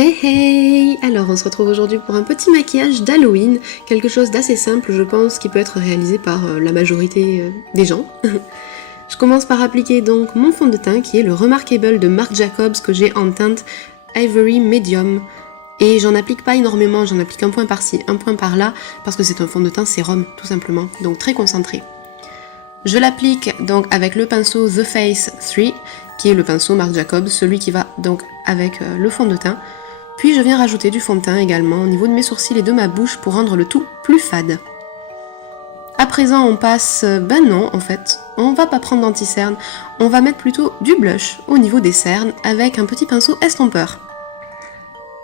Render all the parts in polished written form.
Hey hey! Alors on se retrouve aujourd'hui pour un petit maquillage d'Halloween, quelque chose d'assez simple je pense qui peut être réalisé par la majorité des gens. Je commence par appliquer donc mon fond de teint qui est le Remarkable de Marc Jacobs que j'ai en teinte Ivory Medium. Et j'en applique pas énormément, j'en applique un point par-ci, un point par-là, parce que c'est un fond de teint sérum tout simplement, donc très concentré. Je l'applique donc avec le pinceau The Face 3, qui est le pinceau Marc Jacobs, celui qui va donc avec le fond de teint. Puis je viens rajouter du fond de teint également au niveau de mes sourcils et de ma bouche pour rendre le tout plus fade. À présent on passe, non en fait, on va pas prendre d'anti-cerne, on va mettre plutôt du blush au niveau des cernes avec un petit pinceau estompeur.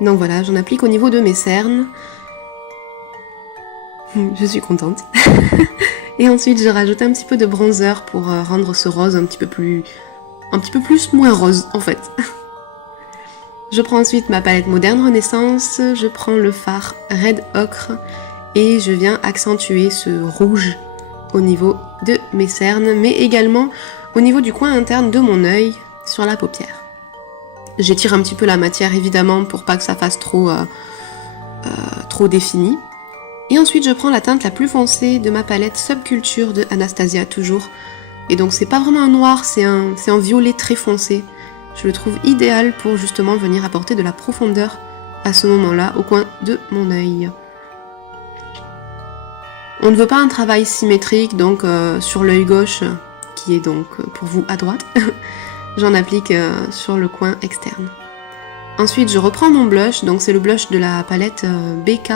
Donc voilà, j'en applique au niveau de mes cernes. Je suis contente. Et ensuite je rajoute un petit peu de bronzer pour rendre ce rose un petit peu plus moins rose en fait. Je prends ensuite ma palette Moderne Renaissance, je prends le fard Red Ocre et je viens accentuer ce rouge au niveau de mes cernes, mais également au niveau du coin interne de mon œil sur la paupière. J'étire un petit peu la matière évidemment pour pas que ça fasse trop défini. Et ensuite je prends la teinte la plus foncée de ma palette Subculture de Anastasia toujours. Et donc c'est pas vraiment un noir, c'est un violet très foncé. Je le trouve idéal pour justement venir apporter de la profondeur à ce moment-là au coin de mon œil. On ne veut pas un travail symétrique, donc sur l'œil gauche, qui est donc pour vous à droite, j'en applique sur le coin externe. Ensuite je reprends mon blush, donc c'est le blush de la palette BK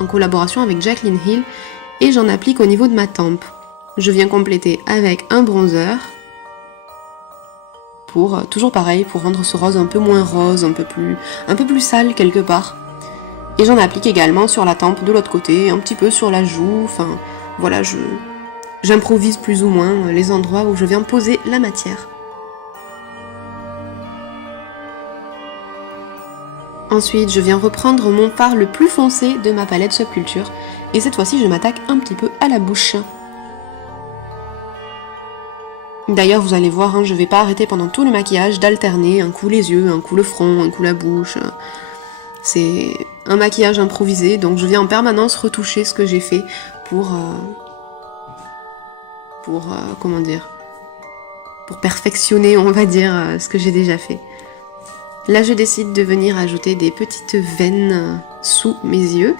en collaboration avec Jaclyn Hill, et j'en applique au niveau de ma tempe. Je viens compléter avec un bronzer, pour toujours pareil, pour rendre ce rose un peu moins rose, un peu plus sale quelque part. Et j'en applique également sur la tempe de l'autre côté, un petit peu sur la joue, enfin voilà, j'improvise plus ou moins les endroits où je viens poser la matière. Ensuite, je viens reprendre mon fard le plus foncé de ma palette Subculture, et cette fois-ci je m'attaque un petit peu à la bouche. D'ailleurs, vous allez voir, je vais pas arrêter pendant tout le maquillage d'alterner un coup les yeux, un coup le front, un coup la bouche. C'est un maquillage improvisé, donc je viens en permanence retoucher ce que j'ai fait pour perfectionner, on va dire, ce que j'ai déjà fait. Là, je décide de venir ajouter des petites veines sous mes yeux,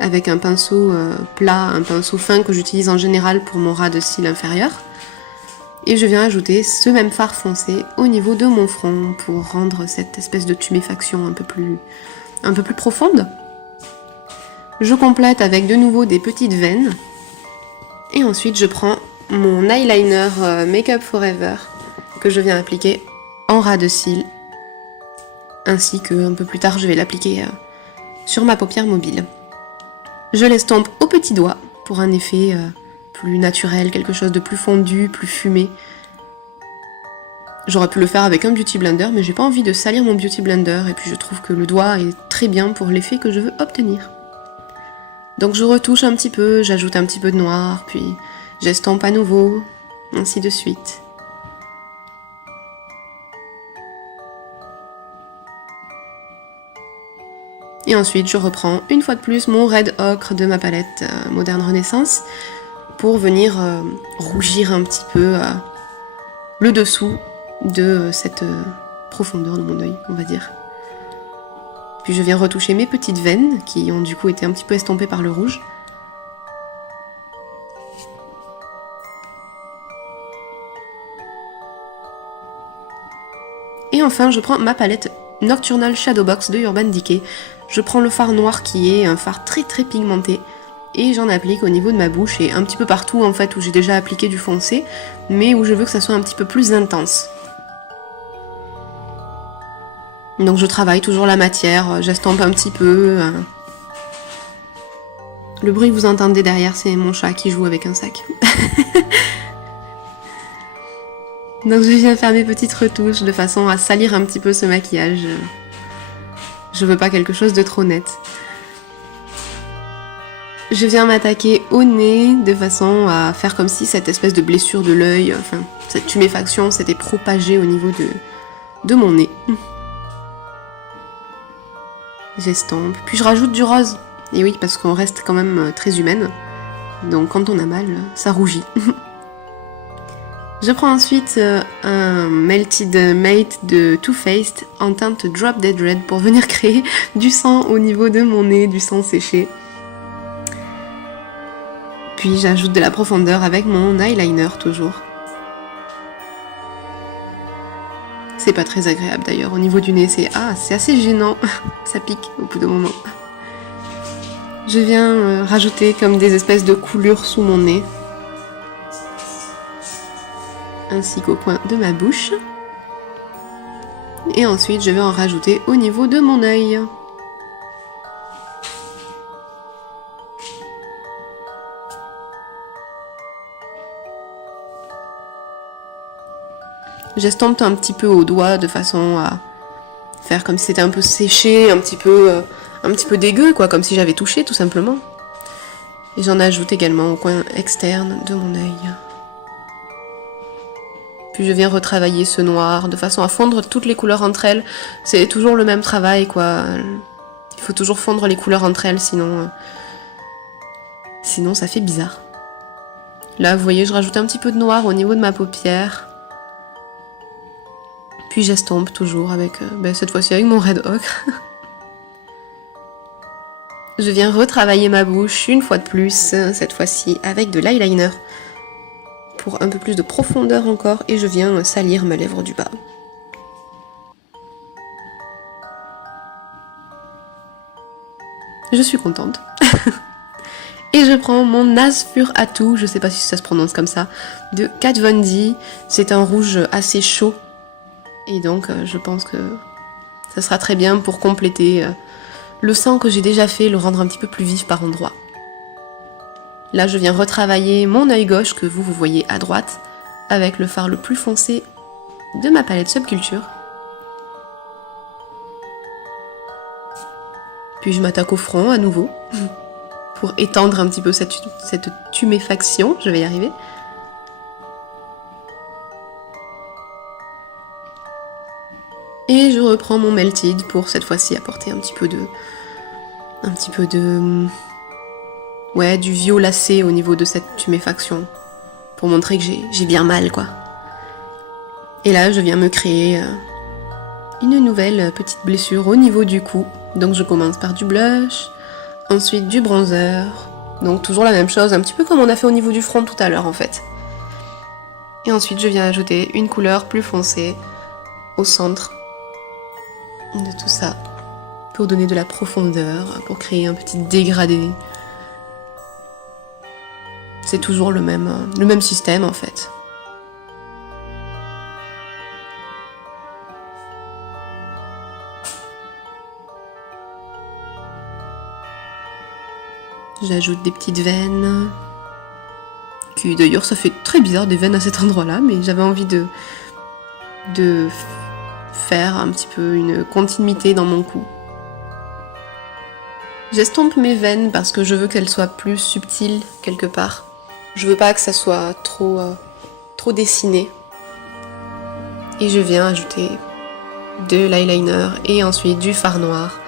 avec un pinceau plat, un pinceau fin que j'utilise en général pour mon ras de cils inférieur. Et je viens ajouter ce même fard foncé au niveau de mon front pour rendre cette espèce de tuméfaction un peu plus profonde. Je complète avec de nouveau des petites veines. Et ensuite je prends mon eyeliner Make Up Forever que je viens appliquer en ras de cils. Ainsi que un peu plus tard je vais l'appliquer sur ma paupière mobile. Je l'estompe au petit doigt pour un effet plus naturel, quelque chose de plus fondu, plus fumé. J'aurais pu le faire avec un Beauty Blender, mais j'ai pas envie de salir mon Beauty Blender, et puis je trouve que le doigt est très bien pour l'effet que je veux obtenir. Donc je retouche un petit peu, j'ajoute un petit peu de noir, puis j'estompe à nouveau, ainsi de suite. Et ensuite, je reprends une fois de plus mon Red Ocre de ma palette Moderne Renaissance pour venir rougir un petit peu le dessous de cette profondeur de mon œil, on va dire. Puis je viens retoucher mes petites veines qui ont du coup été un petit peu estompées par le rouge. Et enfin, je prends ma palette Nocturnal Shadowbox de Urban Decay. Je prends le fard noir qui est un fard très pigmenté et j'en applique au niveau de ma bouche et un petit peu partout en fait où j'ai déjà appliqué du foncé mais où je veux que ça soit un petit peu plus intense. Donc je travaille toujours la matière, j'estompe un petit peu. Le bruit que vous entendez derrière c'est mon chat qui joue avec un sac. Donc je viens faire mes petites retouches de façon à salir un petit peu ce maquillage. Je veux pas quelque chose de trop net. Je viens m'attaquer au nez de façon à faire comme si cette espèce de blessure de l'œil, enfin cette tuméfaction s'était propagée au niveau de mon nez. J'estompe, puis je rajoute du rose. Et oui, parce qu'on reste quand même très humaine. Donc quand on a mal, ça rougit. Je prends ensuite un Melted Mate de Too Faced en teinte Drop Dead Red pour venir créer du sang au niveau de mon nez, du sang séché. Puis j'ajoute de la profondeur avec mon eyeliner toujours. C'est pas très agréable d'ailleurs, au niveau du nez c'est assez gênant, ça pique au bout d'un moment. Je viens rajouter comme des espèces de coulures sous mon nez, ainsi qu'au coin de ma bouche. Et ensuite je vais en rajouter au niveau de mon œil. J'estompe un petit peu au doigt de façon à faire comme si c'était un peu séché, un petit peu dégueu, quoi, comme si j'avais touché tout simplement. Et j'en ajoute également au coin externe de mon œil. Puis je viens retravailler ce noir de façon à fondre toutes les couleurs entre elles. C'est toujours le même travail, quoi. Il faut toujours fondre les couleurs entre elles, sinon ça fait bizarre. Là, vous voyez, je rajoute un petit peu de noir au niveau de ma paupière. Puis j'estompe toujours avec, cette fois-ci avec mon Red Ochre. Je viens retravailler ma bouche une fois de plus, cette fois-ci avec de l'eyeliner pour un peu plus de profondeur encore, et je viens salir ma lèvre du bas. Je suis contente. Et je prends mon Nosferatu, je sais pas si ça se prononce comme ça, de Kat Von D. C'est un rouge assez chaud. Et donc je pense que ça sera très bien pour compléter le sang que j'ai déjà fait, le rendre un petit peu plus vif par endroits. Là je viens retravailler mon œil gauche que vous voyez à droite avec le fard le plus foncé de ma palette Subculture. Puis je m'attaque au front à nouveau pour étendre un petit peu cette tuméfaction, je vais y arriver. Et je reprends mon Melted pour cette fois-ci apporter un petit peu du violacé au niveau de cette tuméfaction. Pour montrer que j'ai bien mal, quoi. Et là, je viens me créer une nouvelle petite blessure au niveau du cou. Donc je commence par du blush, ensuite du bronzer. Donc toujours la même chose, un petit peu comme on a fait au niveau du front tout à l'heure en fait. Et ensuite je viens ajouter une couleur plus foncée au centre de tout ça, pour donner de la profondeur, pour créer un petit dégradé. C'est toujours le même système en fait. J'ajoute des petites veines, qui d'ailleurs ça fait très bizarre des veines à cet endroit-là, mais j'avais envie de faire un petit peu une continuité dans mon cou. J'estompe mes veines parce que je veux qu'elles soient plus subtiles quelque part. Je veux pas que ça soit trop dessiné. Et je viens ajouter de l'eyeliner et ensuite du fard noir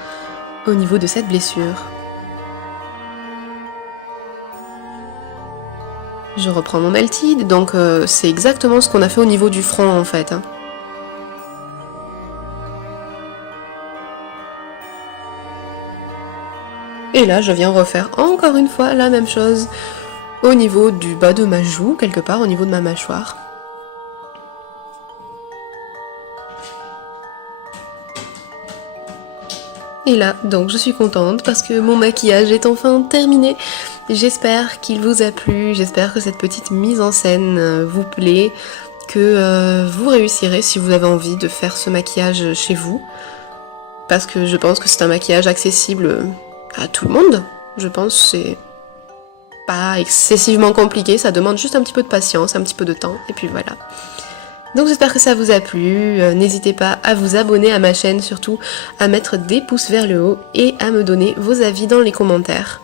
au niveau de cette blessure. Je reprends mon Melted, donc c'est exactement ce qu'on a fait au niveau du front en fait. Et là, je viens refaire encore une fois la même chose au niveau du bas de ma joue, quelque part au niveau de ma mâchoire. Et là, donc je suis contente parce que mon maquillage est enfin terminé. J'espère qu'il vous a plu, j'espère que cette petite mise en scène vous plaît, que vous réussirez si vous avez envie de faire ce maquillage chez vous. Parce que je pense que c'est un maquillage accessible à tout le monde. Je pense que c'est pas excessivement compliqué, ça demande juste un petit peu de patience, un petit peu de temps, et puis voilà. Donc j'espère que ça vous a plu, n'hésitez pas à vous abonner à ma chaîne, surtout à mettre des pouces vers le haut et à me donner vos avis dans les commentaires.